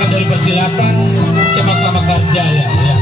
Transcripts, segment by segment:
Bapak dari persilatan Cempaka Jaya ya.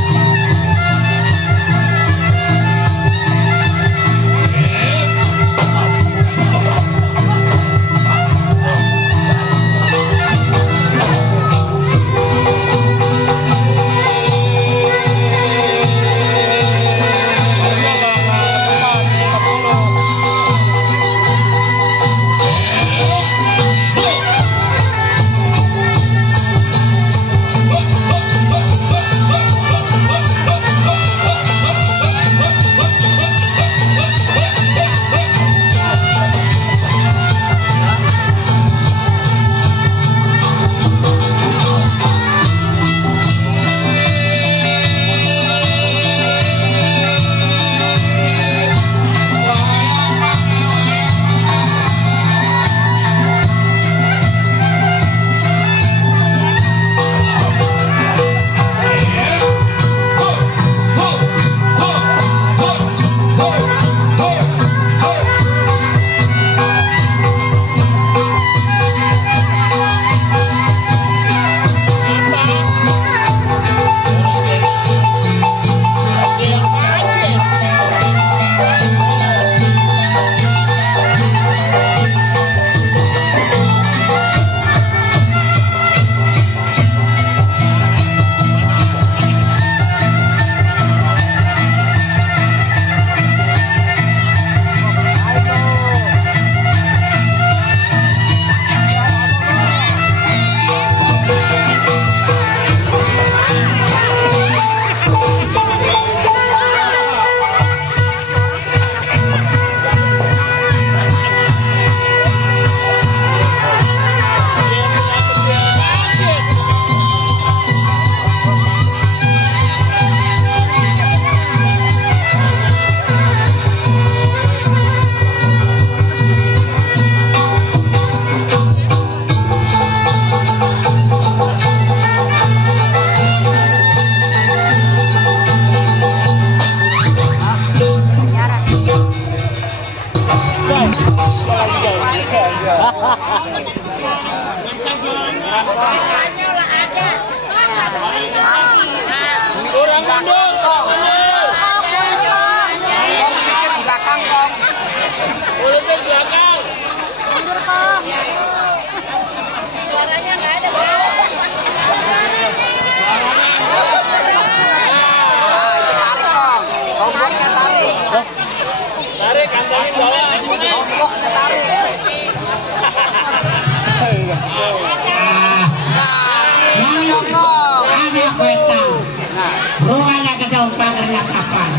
Rumahnya gedung pagarnya kapan?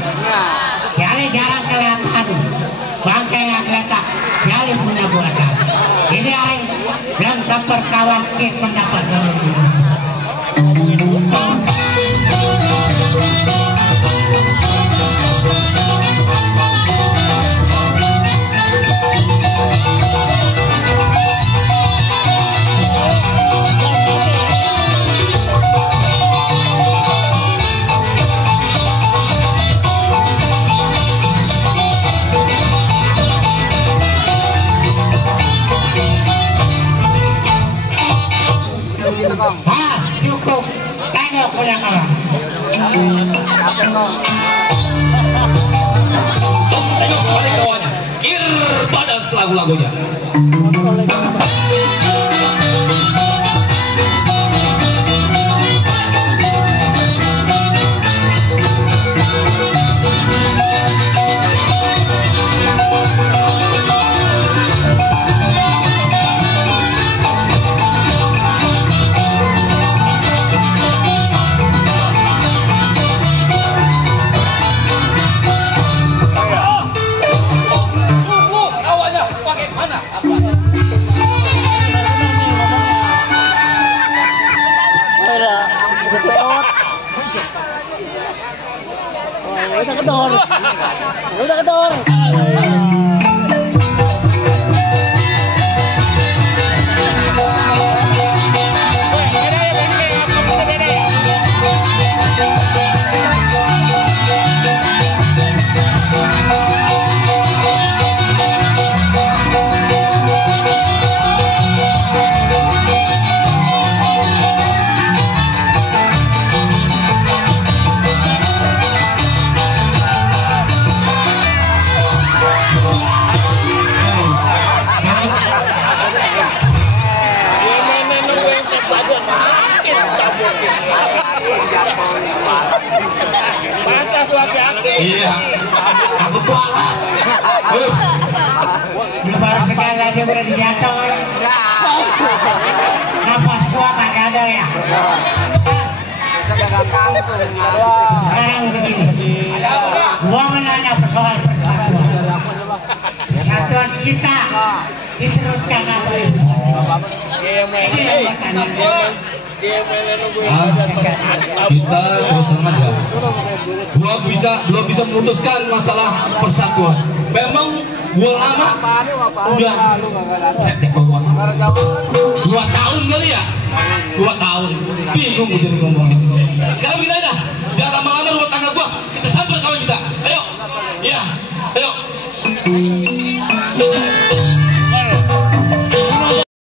Kali jarang kelihatan, bangkainya kelihatan, kali punya buatan. Ini hari belum seperkawan kek pendapat dahulu. Cukup tengok punya kawan. Tengok balik kawannya. Irbadan lagu-lagunya. Udah kedor. Iya. Aku tua. Baru sekali aja udah dijatuh. Napas gua kagak ada ya. Sekarang begini, gua menanya soal persatuan. Persatuan kita diteruskan apa itu? Itu yang bertanya. Kita terus aja. Belum bisa memutuskan masalah persatuan. Memang gua lama udah setiap 2 tahun kali ya. 2 tahun bingung jadi ngomongin. Sekarang kita